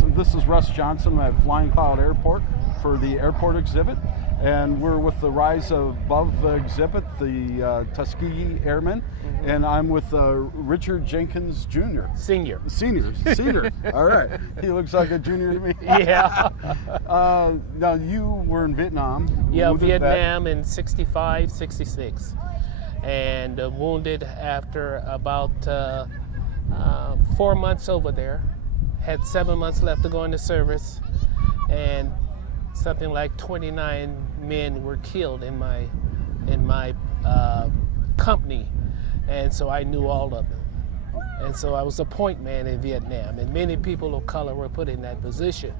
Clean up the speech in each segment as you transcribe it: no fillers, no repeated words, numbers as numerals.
this is Russ Johnson at Flying Cloud Airport for the airport exhibit, and we're with the Rise Above exhibit, the Tuskegee Airmen, and I'm with Richard Jenkins Jr. Senior. Senior. All right. He looks like a junior to me. Yeah. Now, you were in Vietnam. Yeah, wounded Vietnam in 65, 66. And wounded after about 4 months over there. Had 7 months left to go into service. And something like 29 men were killed in my company. And so I knew all of them. And so I was a point man in Vietnam. And many people of color were put in that position.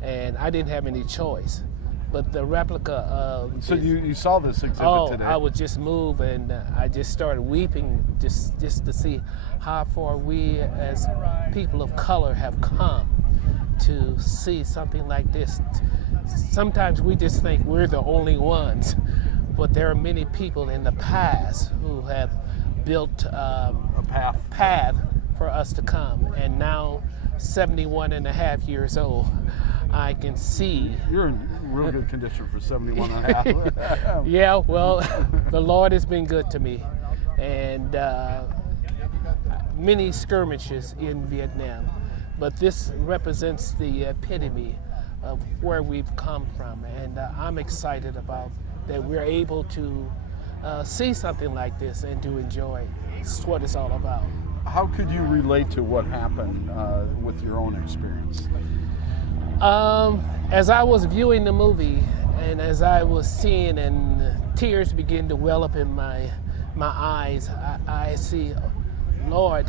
And I didn't have any choice. But the replica of... So you saw this exhibit today? I would just move, and I just started weeping just to see how far we as people of color have come to see something like this. Sometimes we just think we're the only ones, but there are many people in the past who have built a path for us to come. And now, 71 and a half years old, I can see. You're in real good condition for 71 and a half. Yeah, well, the Lord has been good to me. And many skirmishes in Vietnam. But this represents the epitome of where we've come from. And I'm excited about that we're able to see something like this and to enjoy it. It's what it's all about. How could you relate to what happened with your own experience? As I was viewing the movie and as I was seeing and tears began to well up in my eyes, I see, Lord,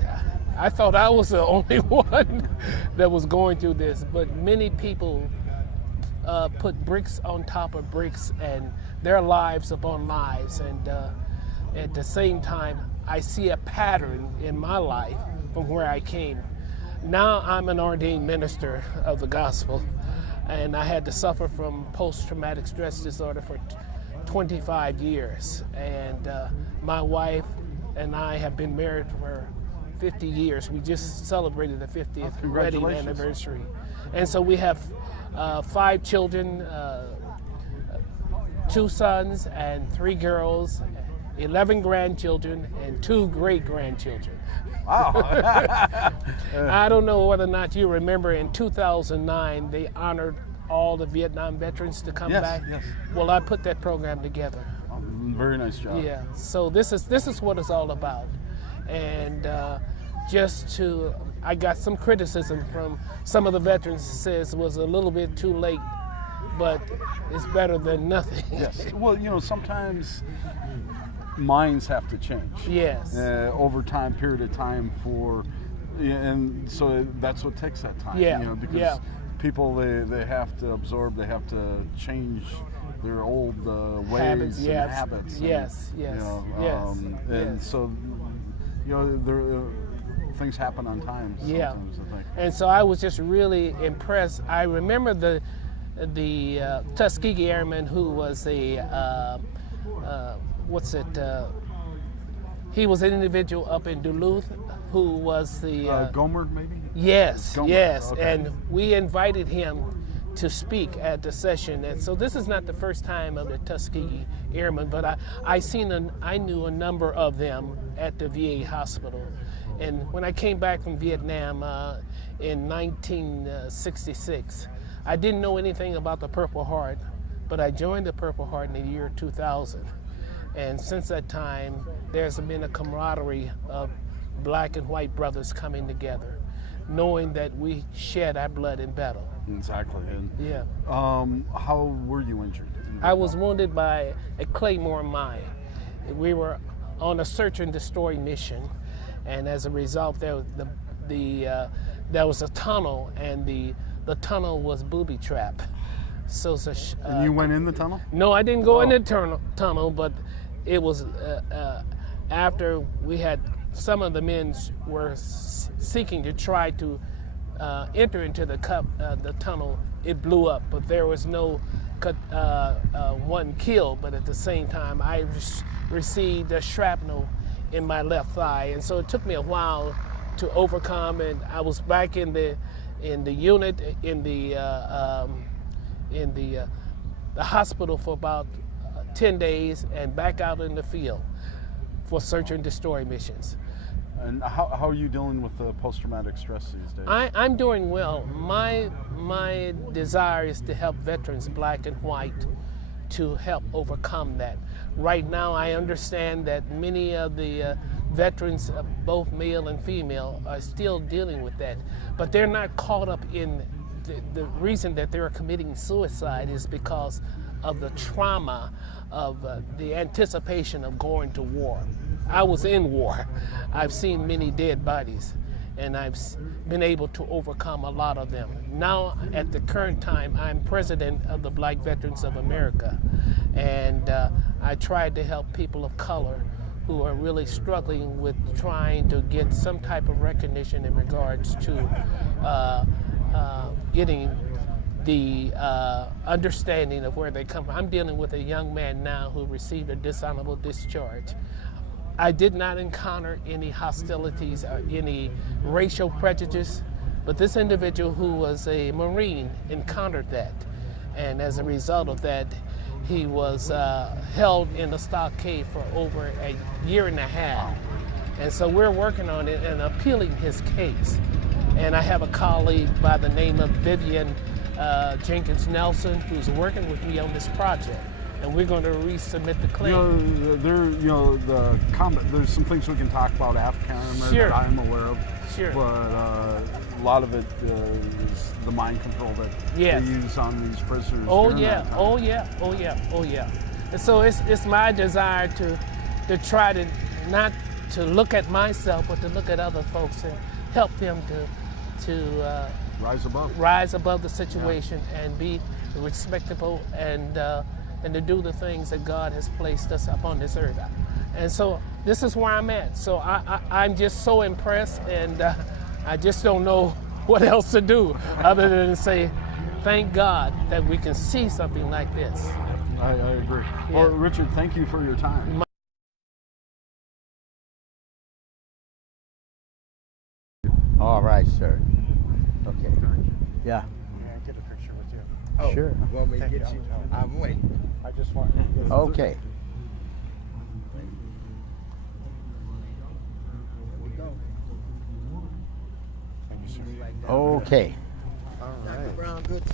I thought I was the only one that was going through this, but many people put bricks on top of bricks and their lives upon lives. And at the same time, I see a pattern in my life from where I came. Now I'm an ordained minister of the gospel, and I had to suffer from post-traumatic stress disorder for 25 years. And my wife and I have been married for 50 years. We just celebrated the 50th wedding anniversary. And so we have 5 children, 2 sons and 3 girls, 11 grandchildren, and 2 great-grandchildren. Wow. I don't know whether or not you remember in 2009, they honored all the Vietnam veterans to come back. Yes. Well, I put that program together. Very nice job. Yeah, so this is what it's all about. And I got some criticism from some of the veterans that says it was a little bit too late, but it's better than nothing. Yes. Well, sometimes minds have to change. Yes. Over period of time and so that's what takes that time. Yeah. Because people they have to absorb, they have to change their old ways habits, and yes. habits. Yes. And so things happen on time. Yeah. Sometimes, I think. And so I was just really impressed. I remember the Tuskegee Airman who was he was an individual up in Duluth who was the... Gomer, maybe? Yes, Gomer. yes. Okay. And we invited him to speak at the session. And so this is not the first time of the Tuskegee Airmen, but I knew a number of them at the VA hospital. And when I came back from Vietnam in 1966, I didn't know anything about the Purple Heart, but I joined the Purple Heart in the year 2000. And since that time, there's been a camaraderie of black and white brothers coming together, knowing that we shed our blood in battle. Exactly. And, yeah. How were you injured? I was wounded by a Claymore mine. We were on a search and destroy mission, and as a result, there was a tunnel, and the tunnel was booby trapped. So, and you went in the tunnel? No, I didn't go in the tunnel, but it was after we had some of the men were seeking to try to enter into the tunnel. It blew up, but there was no one killed. But at the same time, I received a shrapnel in my left thigh, and so it took me a while to overcome. And I was back in the in the unit in the hospital for about 10 days and back out in the field for search and destroy missions. And how are you dealing with the post-traumatic stress these days? I'm doing well. My desire is to help veterans, black and white, to help overcome that. Right now, I understand that many of the veterans, both male and female, are still dealing with that, but they're not caught up in the reason that they're committing suicide is because of the trauma of the anticipation of going to war. I was in war. I've seen many dead bodies, and I've been able to overcome a lot of them. Now, at the current time, I'm president of the Black Veterans of America, and I tried to help people of color who are really struggling with trying to get some type of recognition in regards to getting the understanding of where they come from. I'm dealing with a young man now who received a dishonorable discharge. I did not encounter any hostilities or any racial prejudice, but this individual who was a Marine encountered that. And as a result of that, he was held in a stockade for over a year and a half. And so we're working on it and appealing his case. And I have a colleague by the name of Vivian Jenkins Nelson who's working with me on this project. And we're going to resubmit the claim. There's some things we can talk about after-camera Sure. that I'm aware of. Sure. But a lot of it is the mind control that Yes. they use on these prisoners. Oh during yeah, that time. oh yeah, oh yeah, oh yeah. And so it's my desire to try to not to look at myself, but to look at other folks and help them to Rise above. the situation and be respectable and to do the things that God has placed us upon this earth. And so this is where I'm at. So I'm just so impressed, and I just don't know what else to do other than to say, thank God that we can see something like this. I agree. Well, Richard, thank you for your time. All right, sir. Okay. Yeah. May I get a picture with you? Oh, sure. Want me to get you? I'm waiting. I just want. Okay. Thank you, sir. Okay. All right.